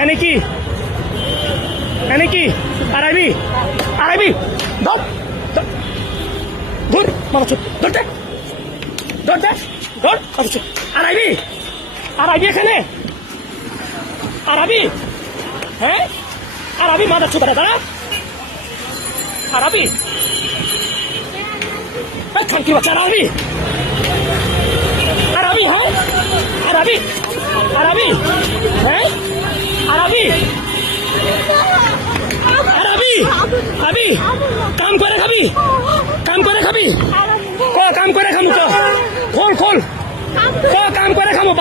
এনে কি? এনে কি? আড়াইবি আড়াইবি ধর ধর। মামা চুপ। ধরতে ধরতে ধর মামা চুপ। আড়াইবি আড়াইবি এখানে। আরাবি হ্যাঁ? আরাবি মাদার চুপ, দাঁড়া। আরাবি এই খানকি বাচ্চা আরাবি আরাবি হ্যাঁ? আরাবি আরাবি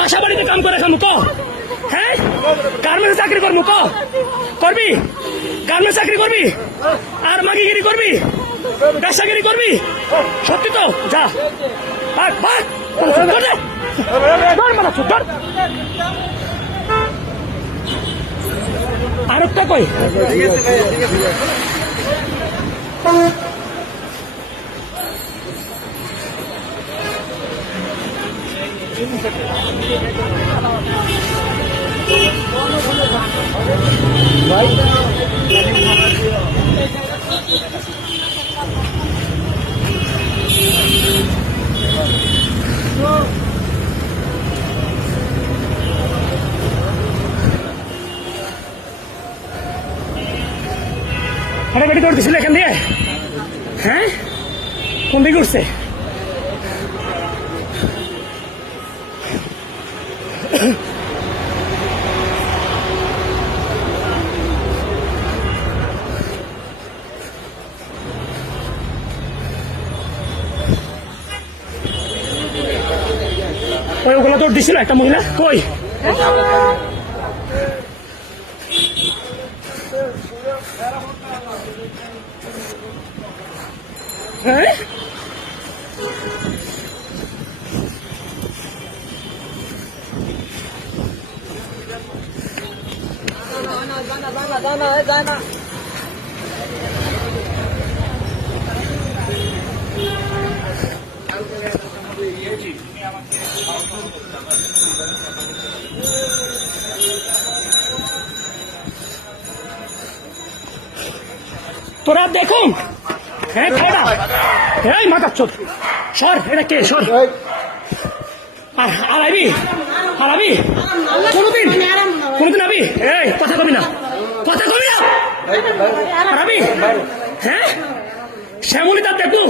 বাসা বাড়িতে কাম করে খামু হ্যাঁ? গার্মেন্টস চাকরি করব ক? করবি? গার্মেন্টস চাকরি করবি? আর মাগিগিরি করবি? ব্যবসাগিরি করবি? সত্যি তো? যা। ভাগ ভাগ আরেকটা কই? দৌড় দিছিল এখান দিয়ে? হ্যাঁ? কোন দিকে উঠছে? ওই ওগুলো দৌড় দিছিল একটা মহিলা। কই? হ্যাঁ? তোরা দেখুন। হ্যাঁ খাইবা এই মাথা চোখ সর এটা কে? সর। আর আর আবি আর আবি কোনদিন কোনদিন আবি এই কথা কবি না কথা কবি না। আর আবি হ্যাঁ? শ্যামলি তার দেখু।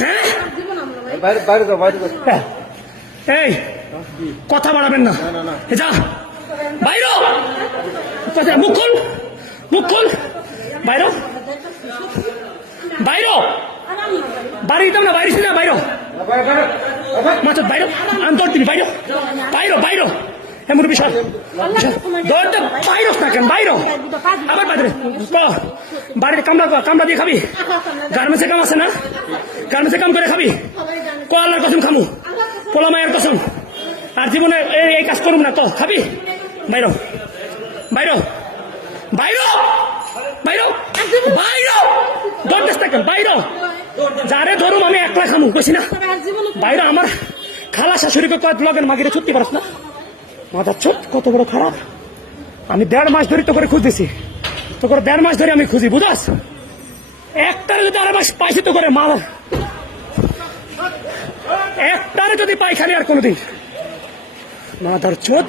হ্যাঁ? বাইরে এই কথা বাড়াবেন না। যা। বাইর। মুখ খুল মুখ খুল। বাইর। বাইর। বাড়ি দিতাম না, বাইরে না, বাইর। বাইরে। আমি দৌড় দিবি বাইর। বাইর বাইর। এমন বিষয় দৌড়তে না কেন, বাইর। আবার বাইরে। বাড়ির কামড়া কামড়া দিয়ে খাবি। গার্মেন্টসে কাম আছে না? গার্মেন্টসে কাম করে খাবি? ক আল্লাহর কসম খামু। পোলা মায়ের কসম। আর জীবনে এই কাজ করুম না, তো, খাবি? বাইর। বাইর। বাইর! বাইর বাইর। দৌড় দেশ থাকেন বাইর। যারে ধরুম, আমি একলা খামু, কইছি না। বাইরে, আমার খালা শাশুড়িকে কয়েক লগের মাগিরে ছুটতে পারস না। মাথা চোট কত বড় খারাপ। আমি দেড় মাস ধরে তো করে খুঁজতেছি। তো করে দেড় মাস ধরে আমি খুঁজি, বুঝাস? একটারে যদি আর মাস পাইছি তো করে মাল। একটারে যদি পাইখানি আর কোনোদিন। মাথার চোট